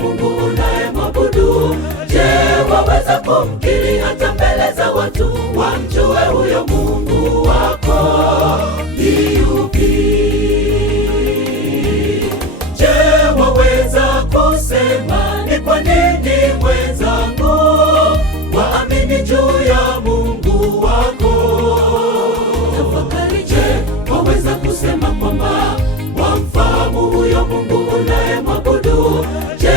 Mungu unayemwabudu? Je, waweza kumkiri hata mbele za watu, wamjue huyo Mungu wako ni yupi? Je, waweza kusema ni kwa nini mwenzangu waamini juu ya Mungu wako? Tafakari, je, waweza kusema kwamba wamfahamu huyo Mungu unayemwabudu? Je,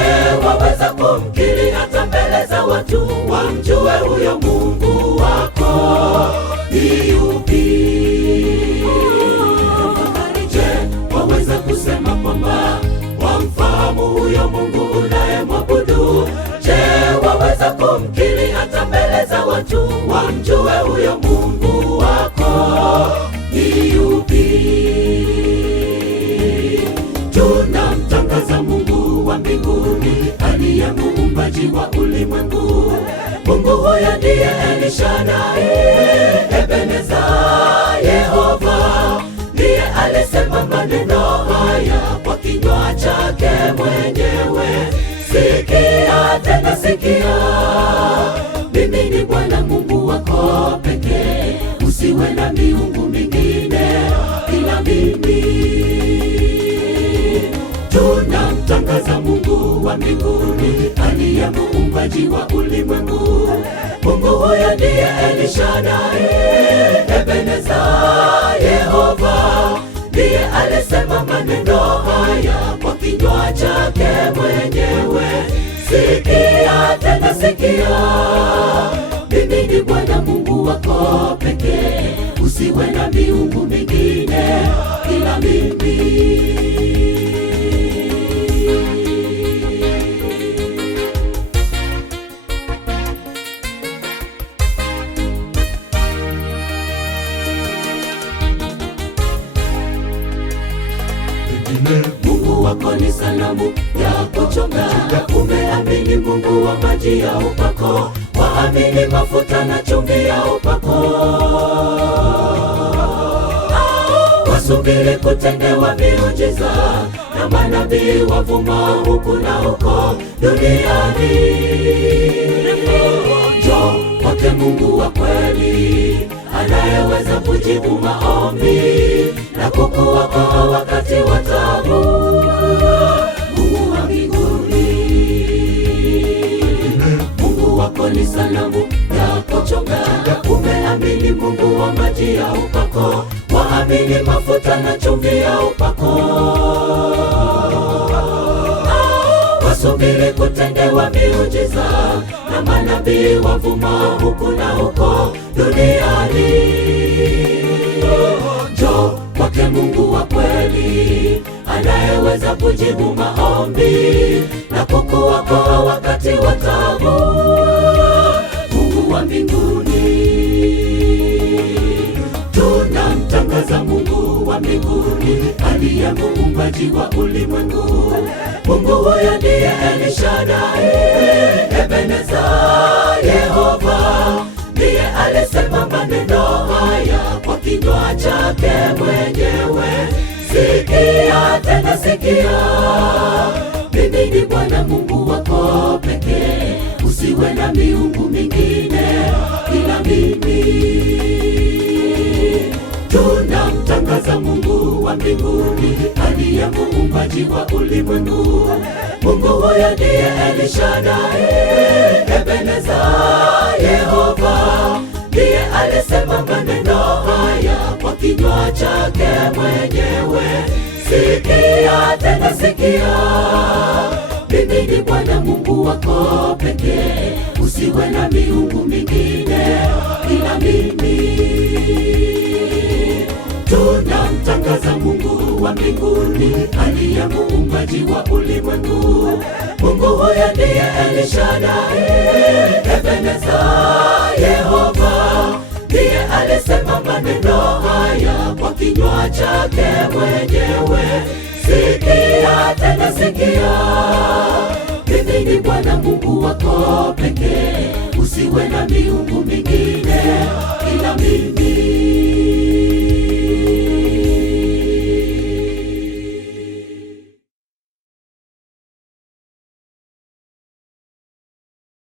waweza kumkiri hata mbele za watu, wamjue huyo Mungu wako ni yupi? Je, waweza kusema kwamba wamfahamu huyo Mungu unayemwabudu? Je, waweza kumkiri hata mbele za watu, wamjue huyo Mungu wako ni yupi? Tunamtangaza Mungu wa mbinguni, aliye muumbaji wa ulimwengu. Mungu huyo ndiye El Shaddai, Ebeneza, Yehova. Ndiye alisema maneno haya kwa kinywa chake mwenyewe. Sikia tena sikia, mimi ni Bwana Mungu wako pekee, usiwe na miungu mingine ila mimi. Tunamtangaza Mungu wa mbinguni, aliye muumbaji wa ulimwengu. Mungu huyo ndiye El Shaddai, Ebeneza, Yehova. Ndiye alisema maneno haya kwa kinywa chake mwenyewe. Sikia tena sikia, mimi ni Bwana Mungu wako pekee, usiwe na miungu mingine ila mimi. Mungu wako ni sanamu ya kuchonga. Umeamini Mungu wa maji ya upako, waamini mafuta na chumvi ya upako. Wasubiri kutendewa miujiza na manabii wavuma huku na huko duniani. Njoo kwake Mungu wa kweli, anayeweza kujibu maombi na kukuokoa wakati wa taabu. Mungu wa mbinguni, Mungu wako ni sanamu ya kuchonga. Umeamini Mungu wa maji ya upako, waamini mafuta na chumvi ya upako. Wasubiri kutendewa miujiza na manabii wavuma huku na huko duniani. Njoo kwake Mungu wa kweli, anayeweza kujibu maombi na kukuokoa wakati wa taabu. Mungu wa mbinguni, tunamtangaza Mungu wa mbinguni, aliye muumbaji wa ulimwengu. Mungu huyo ndiye El Shaddai, Ebeneza, Yehova. Ndiye alisema maneno haya kwa kinywa chake mwenyewe. Sikia tena sikia, mimi ni Bwana Mungu wako pekee, usiwe na miungu mingine ila mimi. Tunamtangaza Mungu wa mbinguni, aliye muumbaji wa ulimwengu. Mungu huyo ndiye El Shaddai, Ebeneza, Yehova. Ndiye alisema maneno haya kwa kinywa chake mwenyewe. Sikia tena sikia, mimi ni Bwana Mungu wako pekee, usiwe na miungu mingine ila mimi. Tunamtangaza Mungu wa mbinguni, aliye muumbaji wa ulimwengu. Mungu huyo ndiye El Shaddai, Ebeneza, Yehova. Ndiye alisema maneno haya kwa kinywa chake mwenyewe. Sikia tena sikia, mimi ni Bwana Mungu wako pekee, usiwe na miungu mingine ila